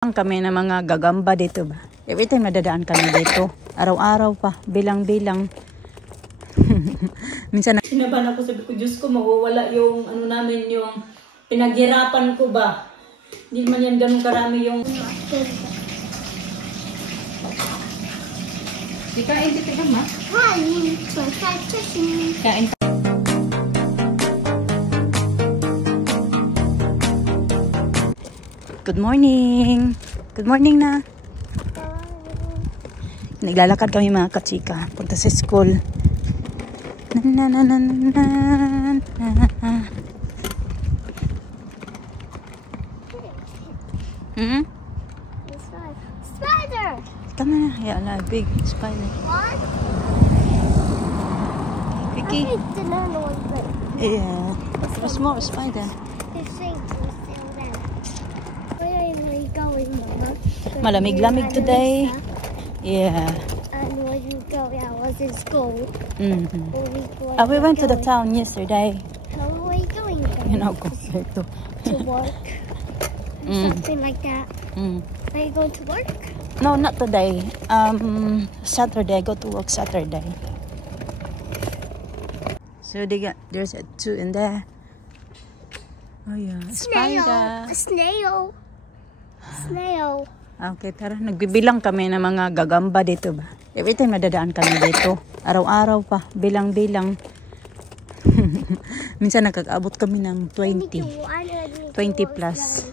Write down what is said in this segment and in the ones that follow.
Kami na mga gagamba dito ba. Every time nadadaan kami dito. Araw-araw pa. Bilang-bilang. Minsan na... Sinabahan ako, sabi ko, Diyos ko, mawawala yung ano namin, yung pinaghirapan ko ba. Hindi man yan ganun karami yung... Di kain dito ka, ma? Kain. Good morning. Good morning na. Naglalakad kami mga kachika. Punta sa school. Na, na, na, na, na, na. Hmm? Spider! Come on. Yeah, a big spider. What? Vicky. I think the little one, but Yeah. There's more spider. the things are still there. Where are we going, Mama? Malamig-lamig today. Yeah. And when you go, I was in school. Mm-hmm. We We went to the town yesterday. How are we going there? You know, compared to... To work. Something like that. Mm. Are you going to work? No, not today. Saturday. I go to work Saturday. So there's a two in there. Oh yeah, spider. A snail. Snail. Okay, tara. Nagbibilang kami ng mga gagamba dito ba. Every time nadadaan kami dito. Araw-araw pa. Bilang-bilang. Minsan nakakaabot kami ng 20 plus.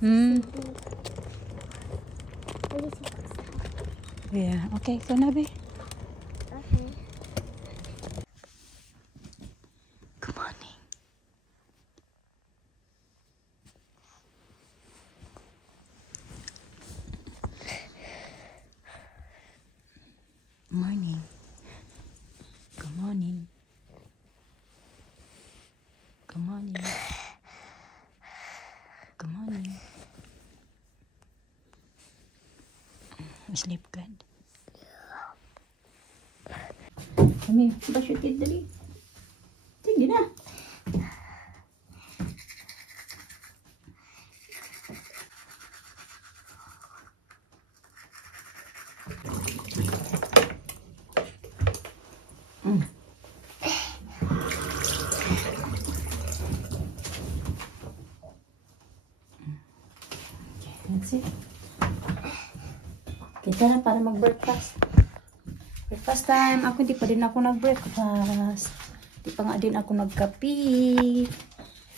Hmm. Yeah, okay. Ikaw na, be. Okay. Good morning. Morning. Good morning. Good morning. Good morning. Sleep good. Kami, brush your teeth dali. Sige na. That's it. Kita na para mag-breakfast. Breakfast time. Ako hindi pa din ako nag-breakfast. Hindi pa nga din ako nagkapi.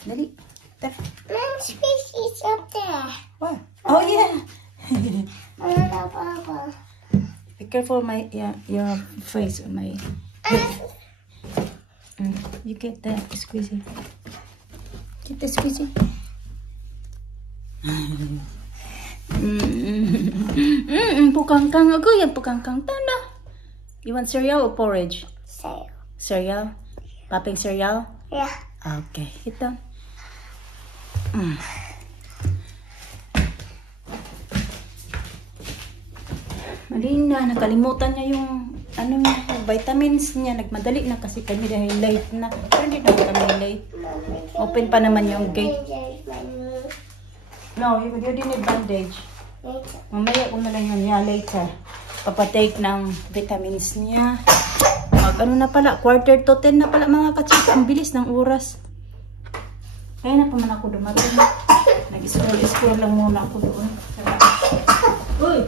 Dali. Tara. Mom, species up there. What? Oh yeah. Papa. Be careful my your face on my You get the squeezy. Get the squeezy. Pukangkang ako yan, pukangkang tanda. You want cereal or porridge? Sail. Cereal? Popping cereal? Yeah. Okay, ito. Malina, nakalimutan niya yung ano, vitamins niya. Nagmadali na kasi kami dahil late na. Pero hindi naman kami late. Open pa naman yung gate. No, you didn't need bandage. Mamaya ko na lang yun. Yeah, later. Papatake ng vitamins niya. Ano na pala, 9:45 na pala mga kachika. Ang bilis ng oras. Kaya na pa man ako dumating. Nag-scroll lang muna ako doon. Uy!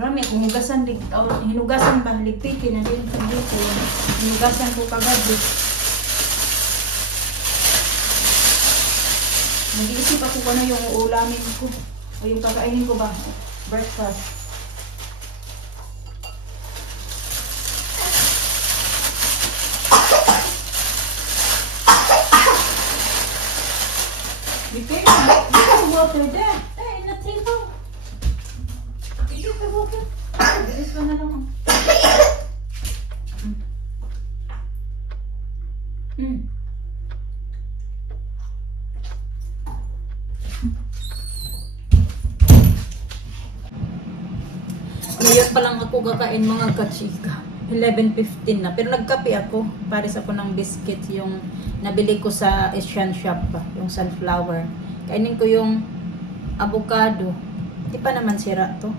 Marami akong hinugasan ba? Ligpitin na din sa dito. Hinugasan ko kagabi. Nag-iisip ako kung ano yung ulamin ko. O yung kakainin ko ba? Breakfast. There's water there. There in the table. This one na lang. Ngayon pa lang ako kakain mga kachika. 11:15 na. Pero nagkape ako. Pares ako ng biscuit yung nabili ko sa Asian shop pa. Yung sunflower. Kainin ko yung avocado. Di pa naman sira to.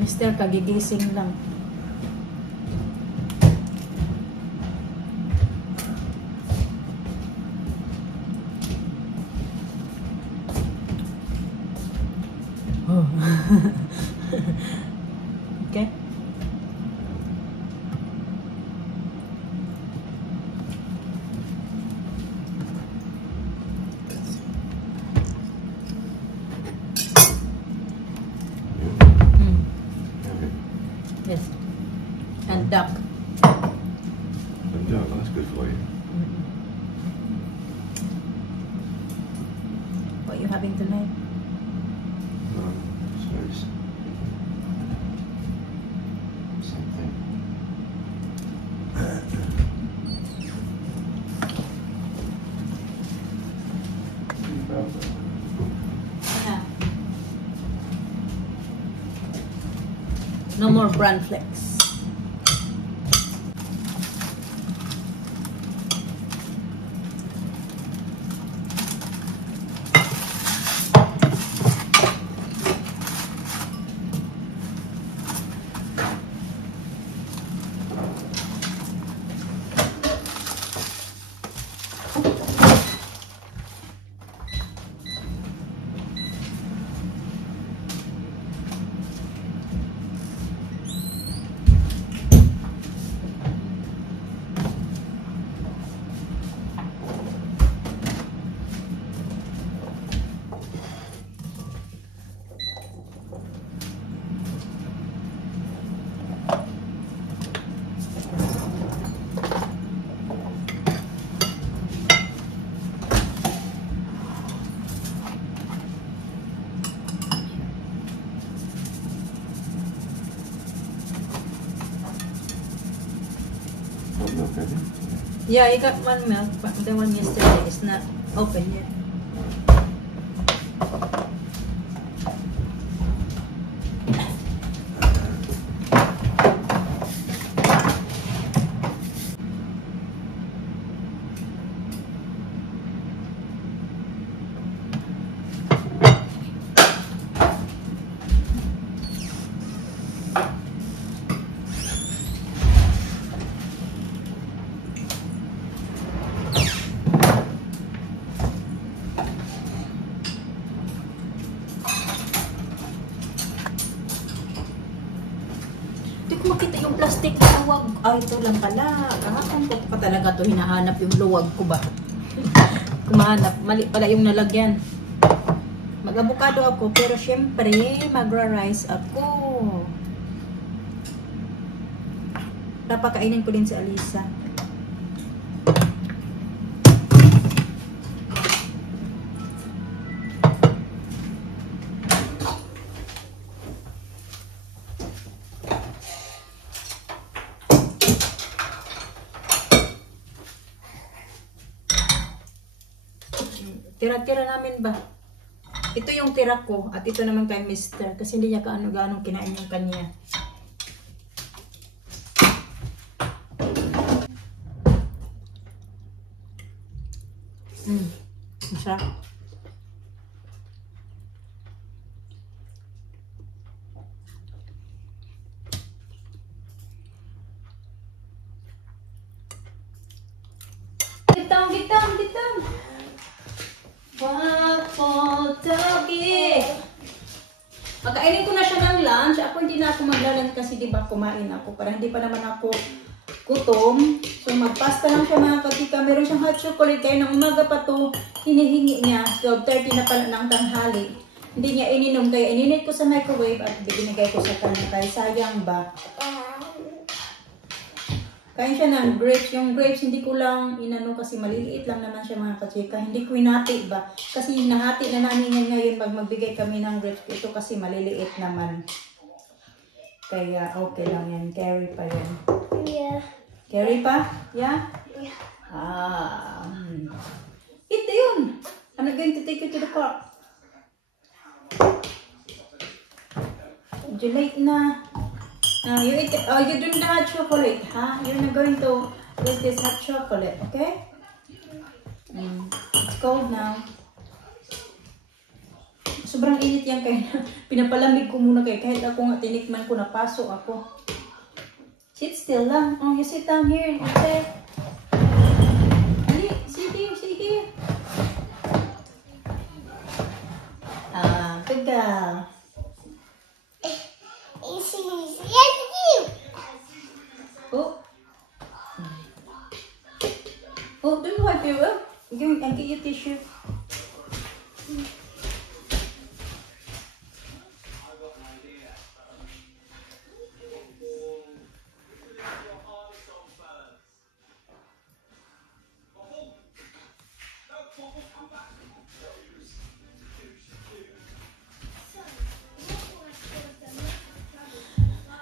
Mister, kagigising lang. Oh. Okay. Yes. And duck. And duck, that's good for you. What are you having tonight? Space. Same thing. No more bran flakes. Yeah, I got one milk, but the one yesterday is not open yet. Hindi ko makita yung plastic na luwag. Ay, ito lang pala. Kahapon ko pa talaga ito hinahanap yung luwag ko ba? Kumahanap. Mali pala yung nalagyan. Mag-avocado ako, pero syempre, magra-rice ako. Napakainin ko din si Alisa. Tira-tira namin ba? Ito yung tira ko at ito naman kay Mister kasi hindi niya kaano-gaano kinain yung kanya. Masarap. Gitang. Waffle doggy. Pagkainin ko na siya ng lunch. Ako hindi na ako maglalunch kasi diba kumain ako. Para hindi pa naman ako gutom. So magpasta lang siya mga katika. Meron siyang hot chocolate. Kaya ng umaga pa to hinihingi niya. 12:30 na pala ng tanghali. Hindi niya ininom. Kaya ininit ko sa microwave at binigay ko sa kanya. Kaya sayang ba? Kain siya ng grapes. Yung grapes, hindi ko lang inano kasi maliliit lang naman siya mga kachika. Hindi ko hinati ba? Kasi nahati na namin yan ngayon pag magbigay kami ng grapes. Ito kasi maliliit naman. Kaya okay lang yan. Carry pa yan. Yeah. Carry pa? Yeah? Yeah. Ito yun. I'm not going to take you to the park. Would you late na? You eat it. Oh, you drink the hot chocolate, huh? You're not going to eat this hot chocolate, okay? It's cold now. Sobrang init yan kaya pinapalamig ko muna kaya kahit ako nga tinikman ko napasok ako. Sit still lang. Oh, you sit down here. Okay. Sit here. Good girl. Oh. Oh, don't wipe your up. I'll get you tissue.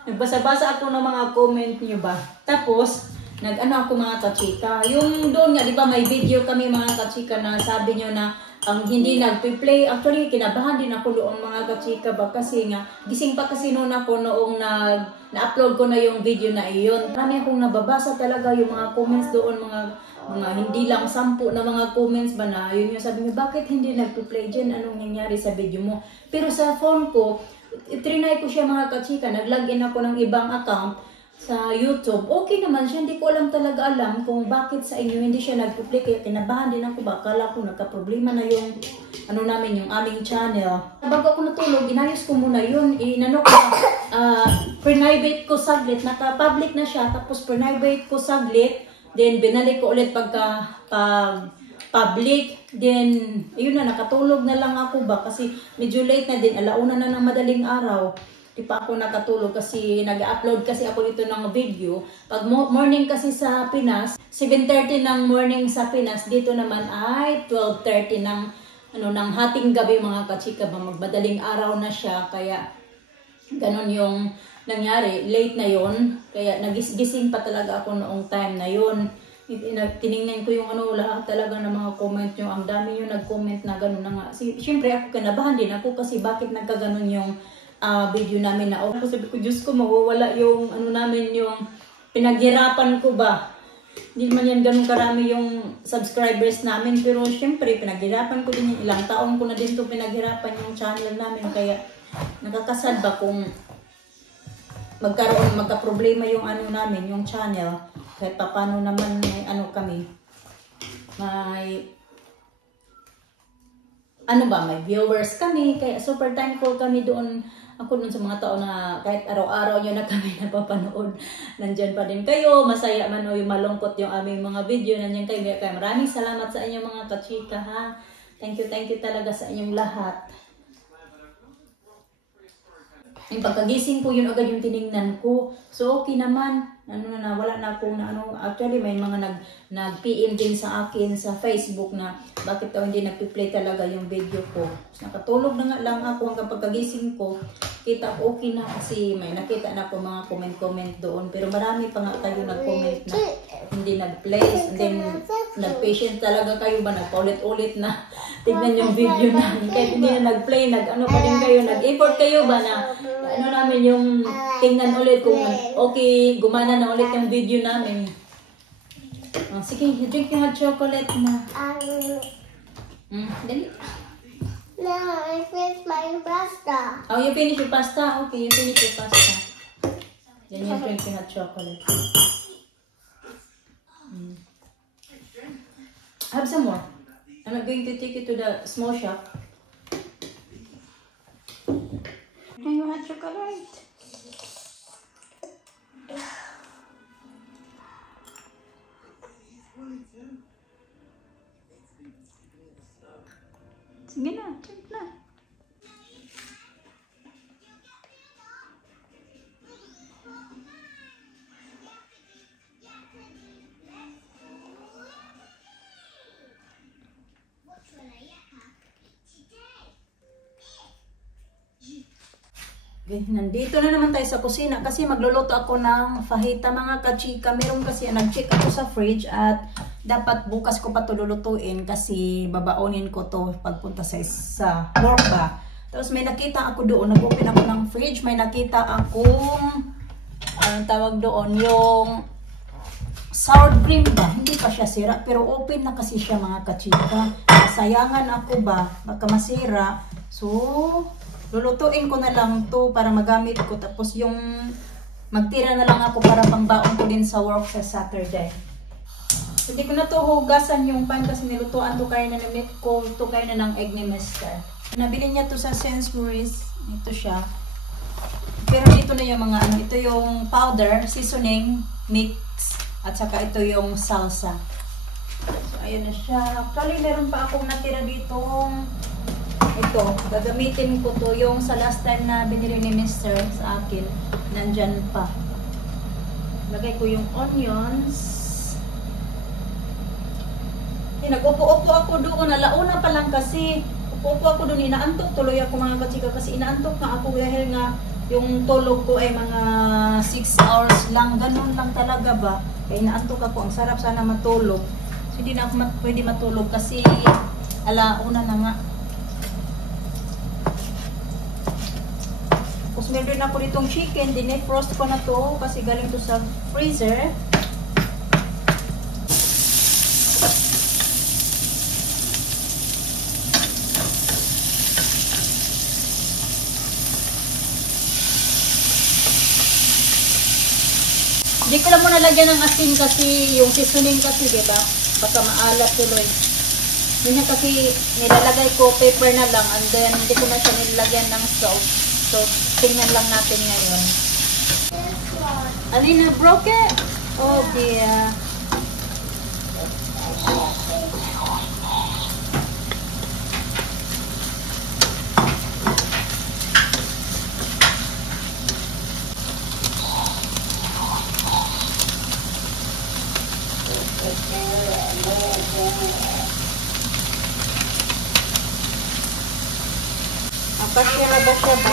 Nagbasa-basa ako ng mga comment niyo ba? Tapos, nag-ano ako mga kachika. Yung doon nga, di ba may video kami mga kachika na sabi niyo na hindi nagpi-play. Actually, kinabahan din ako doon mga kachika ba? Kasi nga, gising pa kasi noon ako noong na-upload ko na yung video na iyon. Marami akong nababasa talaga yung mga comments doon, mga hindi lang 10 na mga comments ba na yun yung sabi niyo, bakit hindi nagpi-play dyan? Anong nangyari sa video mo? Pero sa phone ko, trinay ko siya mga kachika, nag-login ako ng ibang account sa YouTube. Okay naman siya, hindi ko talaga alam kung bakit sa inyo hindi siya nag-play. Kaya kinabahan din ako, akala ko nagka-problema na yung yung aming channel. Bago ako natulog, inayos ko muna yun. Private ko saglit, naka-public na siya, tapos private ko saglit, then binalik ko ulit public, then ayun na, nakatulog na lang ako ba kasi medyo late na din, 1:00 na ng madaling araw, di pa ako nakatulog kasi nag-upload kasi ako dito ng video. Pag morning kasi sa Pinas, 7:30 ng morning sa Pinas, dito naman ay 12:30 ng hating gabi mga kachika ba, magmadaling araw na siya, kaya ganon yung nangyari, late na yon, kaya nagising pa talaga ako noong time na yon. Tiningnan ko yung lahat talaga ng mga comment nyo. Ang dami yung nag-comment na gano'n na nga. Siyempre ako kinabahan din ako kasi bakit nagkaganon yung video namin na ako. Sabi ko, Diyos ko, mawawala yung namin, yung pinaghirapan ko ba. Hindi man yan ganun karami yung subscribers namin. Pero siyempre, pinaghirapan ko din yung ilang taon ko na din ito pinaghirapan yung channel namin. Kaya nakakasad ba kung magka-problema yung namin, yung channel. Kahit pa paano naman may kami, may may viewers kami, kaya super thankful kami doon. Ako doon sa mga tao na kahit araw-araw nyo na kami napapanood, nandyan pa din kayo, masaya man o yung malungkot yung aming mga video, nandyan kayo. Kaya maraming salamat sa inyong mga kachika, ha. Thank you talaga sa inyong lahat. Yung pagkagising ko, yun agad yung tiningnan ko. So, okay naman. Wala na akong actually, may mga nag-PM din sa akin sa Facebook na bakit daw hindi nagpi-play talaga yung video ko. So, nakatulog na nga lang ako hanggang pagkagising ko. Kita ko okay na kasi may nakita na ako mga comment doon. Pero marami pa nga kayo nag-comment na hindi nag-play. And then, nag-patient talaga kayo ba? Nagpaulit-ulit na tignan yung video namin. Kahit hindi na nag-play, pa din kayo, nag-effort kayo ba na namin yung tingnan ulit kung okay, gumana na ulit yung video namin. Sige, drink yung hot chocolate na. Dali. No, I finished my pasta. Oh, you finish your pasta? Okay, you finish your pasta. Then you drink your hot chocolate. Have some more. I'm not going to take you to the small shop. Drink your hot chocolate. Sige na, drink na. Okay, nandito na naman tayo sa kusina kasi magluluto ako ng fajita mga kachika. Meron kasi nag-check ako sa fridge at dapat bukas ko pa ito lulutuin kasi babaonin ko to pagpunta sa work ba. Tapos may nakita ako doon, nag-open ako ng fridge, may nakita akong anong tawag doon, yung sour cream ba? Hindi pa siya sira pero open na kasi siya mga kachika. Sayangan ako ba? Baka masira. So, lulutuin ko na lang to para magamit ko. Tapos yung magtira na lang ako para pangbaon ko din sa work sa Saturday. Hindi ko na to hugasan yung pan kasi nilutuan to kayo na ng ko. To kayo na ng egg ni Mister. Nabili niya to sa Sainsbury's. Ito siya. Pero ito na yung mga ano. Ito yung powder, seasoning, mix. At saka ito yung salsa. So, ayun na siya. Actually, meron pa akong natira ditong ito, gagamitin ko to yung sa last time na binili ni Mr. sa akin, nandyan pa. Lagay ko yung onions. Nag-upo-upo ako doon, alauna pa lang kasi upo-upo ako doon, inaantok tuloy ako mga kachika kasi inaantok na ako dahil nga yung tulog ko ay mga 6 hours lang, ganun lang talaga ba. Kaya inaantok ako, ang sarap sana matulog. So hindi na ako pwede matulog kasi alauna na nga. Tapos meron ako ditong chicken, dinefrost ko na to kasi galing to sa freezer. Hindi ko lang muna lagyan ng asin kasi yung seasoning kasi, diba? Baka maalat tuloy. Yun yan kasi nilalagay ko pepper na lang and then hindi ko na siya nilalagyan ng salt. So, tingnan lang natin ngayon. Alina, broke it? Oh dear. Bakit na ba siya ba?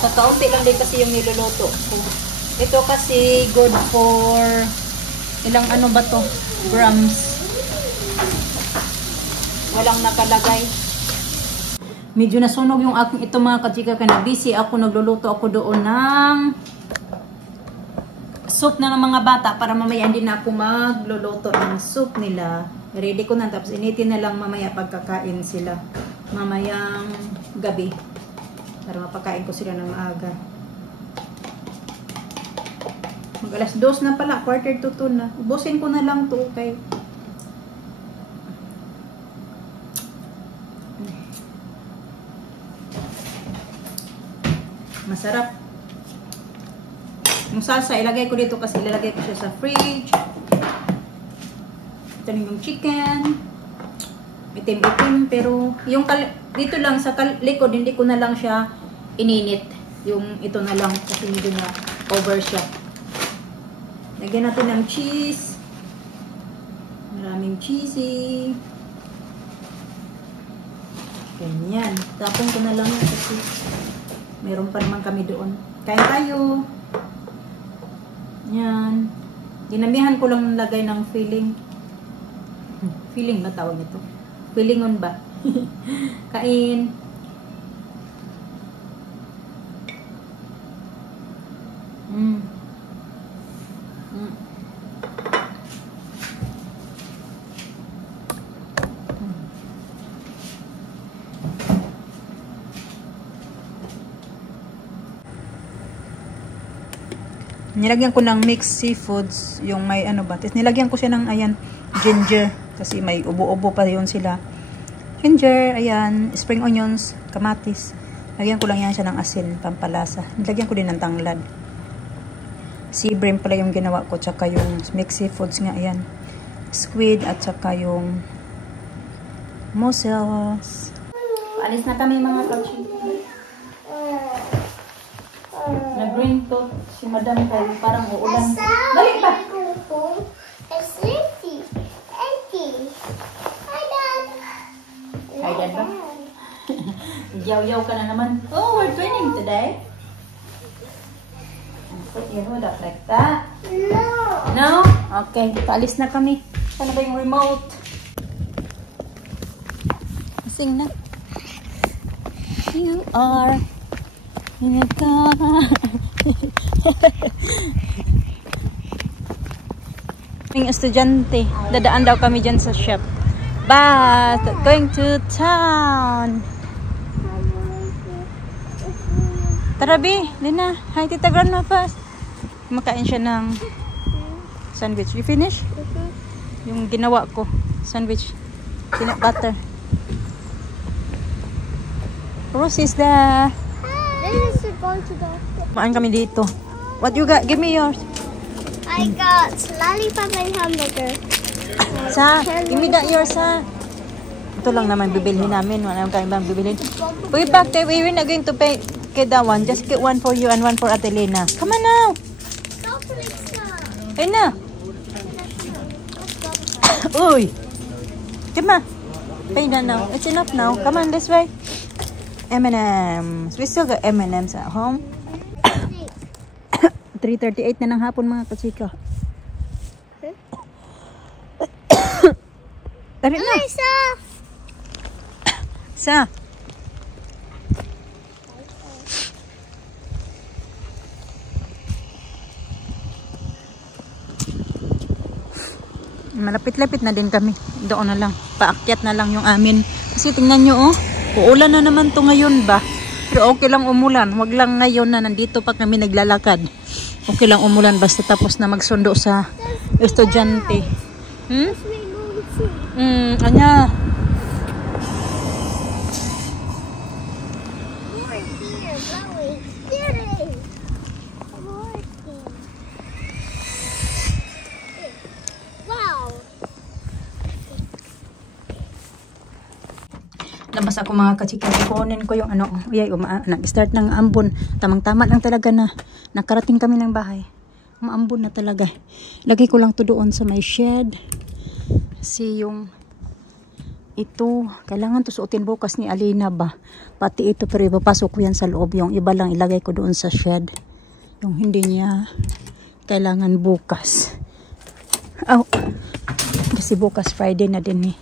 Sa kaunti lang din kasi yung niluluto ko. Ito kasi good for ilang ano ba to? Grams. Walang nakalagay. Medyo nasunog yung aking ito mga kachika kaya busy ako. Nagluluto ako doon ng soup na ng mga bata para mamaya hindi na ako magluluto ng soup nila. Ready ko na tapos initin na lang mamaya pagkakain sila. Mamayang gabi. Para mapakain ko sila ng maaga. Mag alas 2 na pala. 1:45 na. Ubusin ko na lang to okay. Masarap. Yung salsa ilagay ko dito kasi ilalagay ko siya sa fridge. Ito yung chicken. Itim-itim pero yung dito lang sa likod hindi ko na lang siya ininit. Yung ito na lang kasi hindi na over siya. Lagyan natin ng cheese. Maraming cheesy. Ganyan. Tapon ko na lang kasi meron pa naman kami doon. Kain tayo. Yan. Dinamihan ko lang lagay ng filling. Filling ba tawag nito? Fillingon ba? Kain. Nilagyan ko ng mixed seafoods, yung may ano ba. Tapos nilagyan ko siya ng ayan, ginger. Kasi may ubo-ubo pa yun sila. Ginger, ayan, spring onions, kamatis. Lagyan ko lang yan siya ng asin, pampalasa. Nilagyan ko din ng tanglad. Sea bream pala yung ginawa ko. Tsaka yung mixed seafoods nga, ayan. Squid at tsaka yung mussels. Alis na kami mga kachika. Nag-green to si Madam kayo. Parang uulan. Balik pa! Hi, Dad ba? Yaw-yaw ka na naman. Oh, we're training today. Put your hood up like that. No? Okay, paalis na kami. Saan ba yung remote? Sing na. You are in a car. Yung estudyante. Dadaan daw kami dyan sa shop. But, going to town. Tara, B. Lina. Hi, Tita Grandma first. Kumakain siya ng sandwich. You finish? Yung ginawa ko. Sandwich. Peanut butter. Rose is there. This is going to go. Kumain kami dito. What you got? Give me yours. I got lollipop and hamburger. Sa, give me that yours, sa. Ito lang naman bibilhin namin. Wala naman kami bang bibilhin. Wait back there. We're not going to pay that one. Just get one for you and one for Atelina. Come on now. Ayun na. Uy. Come on. Pay na now. It's enough now. Come on, this way. M&M's. We still got M&M's at home. 3:38 na ng hapon mga kachika. Tari na. Sa. Malapit-lapit na din kami. Doon na lang. Paakyat na lang yung amin. Kasi tingnan nyo, oh. Uulan na naman to ngayon ba? Pero okay lang umulan. Wag lang ngayon na nandito pa kami naglalakad. Okay lang umulan basta tapos na magsundo sa estudyante. Anya. Labas ako mga kachika. Kukunin ko yung ano. Uyay, nag-start ng ambon. Tamang-tama lang talaga na nakarating kami ng bahay. Maambon na talaga. Lagay ko lang to doon sa may shed. Kasi yung ito, kailangan to suotin bukas ni Alina ba? Pati ito, pero ipapasok ko yan sa loob. Yung iba lang ilagay ko doon sa shed. Yung hindi niya kailangan bukas. Oh, kasi bukas Friday na din eh.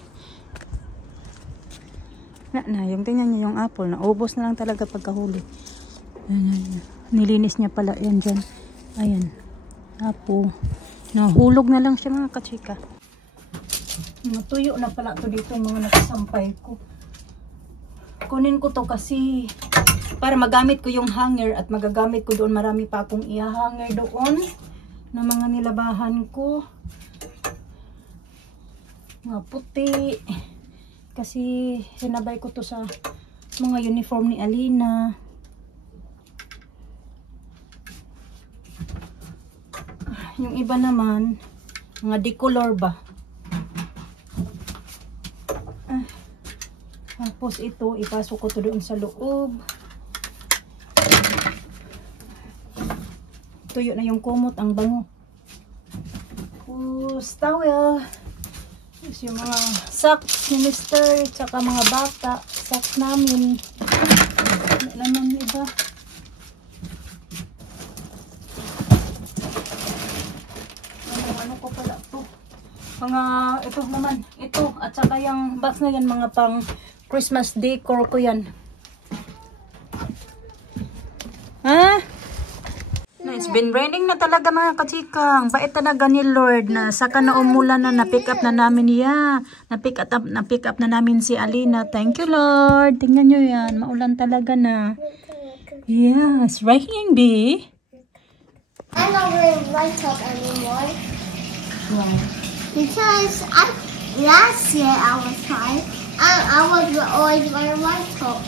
Yung tingnan niya yung apple, naubos na lang talaga pagkahuli. Nilinis niya pala yan dyan. Ayan, apple. Nahulog na lang siya mga kachika. Natuyo na pala to dito yung mga nakasampay ko. Kunin ko to kasi para magamit ko yung hanger at magagamit ko doon. Marami pa akong i-hanger doon na mga nilabahan ko. Mga puti. Kasi sinabay ko to sa mga uniform ni Alina. Yung iba naman, mga decolor ba? Tapos ito, ipasok ko to doon sa loob. Tuyo na yung kumot, ang bango. Tapos towel. Tapos yung mga socks ni Mr. Tsaka mga bata. Socks namin. Ano naman iba? Ano ko pala to? Mga, ito naman. Ito. At saka yung box na yan. Mga pang Christmas decor ko yan. Ha? It's been raining na talaga mga kachikang. Bait talaga ni Lord na saka na umulan na na-pick up na namin yan. Na-pick up na namin si Alina. Thank you Lord. Tingnan nyo yan. Maulan talaga na. Yes. Raining, B. I'm not wearing white top anymore. Why? Because last year I was 5. I was always wearing white top.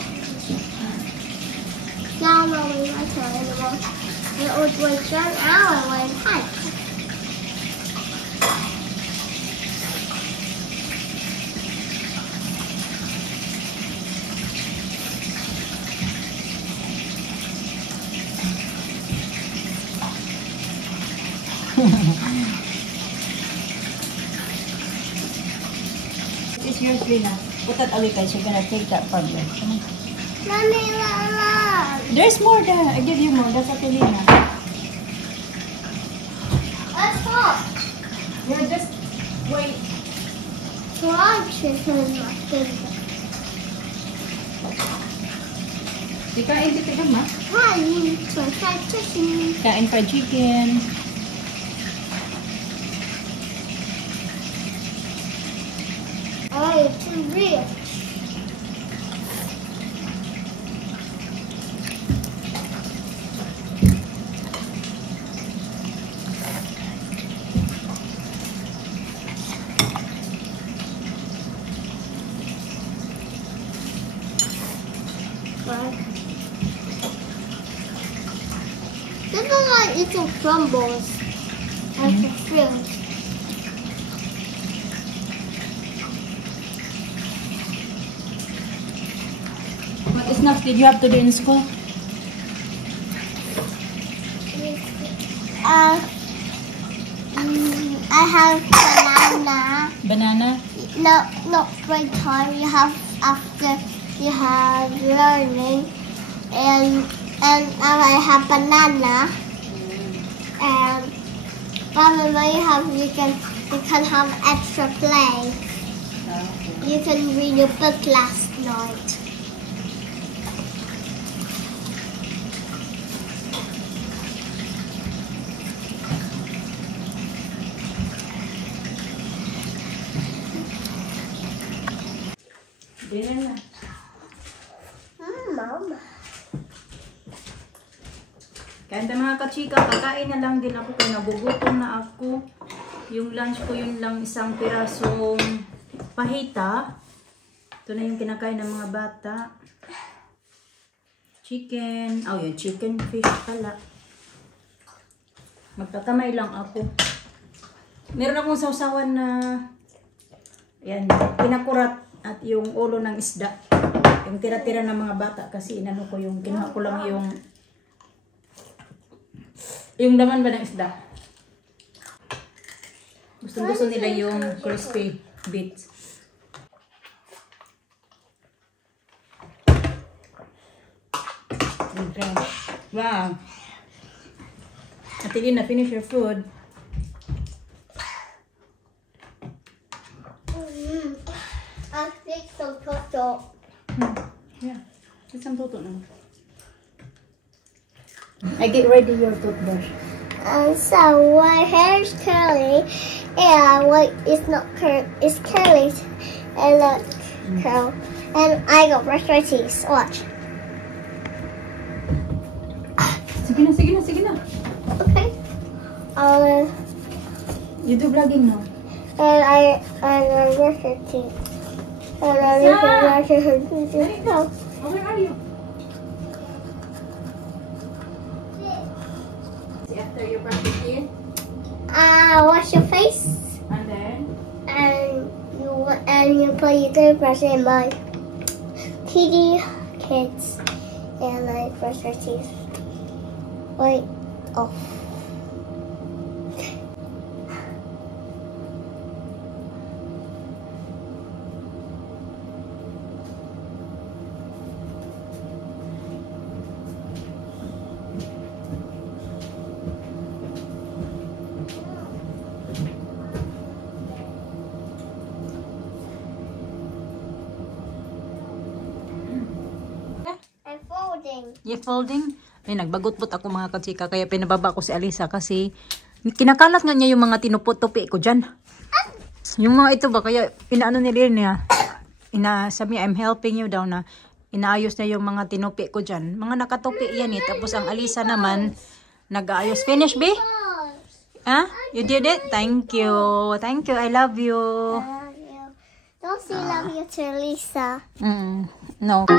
Now I'm not wearing white top anymore. It was like that hour when I It's yours, Lina. Put that away guys. You're gonna take that from you. Come on. Mommy, look. There's more there. I give you more. That's Atelina. Let's talk. Yeah, just wait. Fried chicken is my favorite. Di kain kita mama. Hi, you try fried chicken. Kain fried chicken. Oh, it's too rich. This is like eating crumbles as a fruit. What snacks did you have today in school? I have banana. Banana. No, not break time. You have after you have learning, and I have banana. And you can have extra play. You can read your book last night. Dinner na. Mama. Kaya mga kachika, kakain na lang din ako kaya nagugutom na ako. Yung lunch ko yun lang isang pirasong pahita. Ito na yung kinakain ng mga bata. Chicken. Oh, yun. Chicken fish pala. Magtatamay lang ako. Meron akong sausawan na yan, pinakurat at yung ulo ng isda. Yung tira-tira ng mga bata kasi inano ko yung kinuha ko lang yung laman ba ng isda. Gusto nila yung crispy bits. Wow. Ate Lina, finish your food. I think some toto. Yeah, get some toto now. I get ready your toothbrush. So my hair is curly, and it's not curly, it's curly, and look, curl. And I got brush my teeth. Watch. Sige na. Okay. You do vlogging now. And I brush her teeth. And I brush her teeth. No. Where are you? See, after you brush your teeth. Wash your face. And then? And you put your toothbrush in my kitty kids. And I brush her teeth. Wait. Oh. I'm folding. You folding? Ay, nagbagot-bot ako mga kachika, kaya pinababa ko si Alisa kasi kinakalat nga niya yung mga tinupot-tupi ko dyan. Yung mga ito ba, kaya inaano nila niya, sabi niya, I'm helping you daw na inaayos niya yung mga tinupi ko dyan. Mga nakatupi yan eh. Tapos ang Alisa naman, nag-aayos. Finish, B? Huh? You did it? Thank you. Thank you. I love you. Don't say love you to Lisa. No.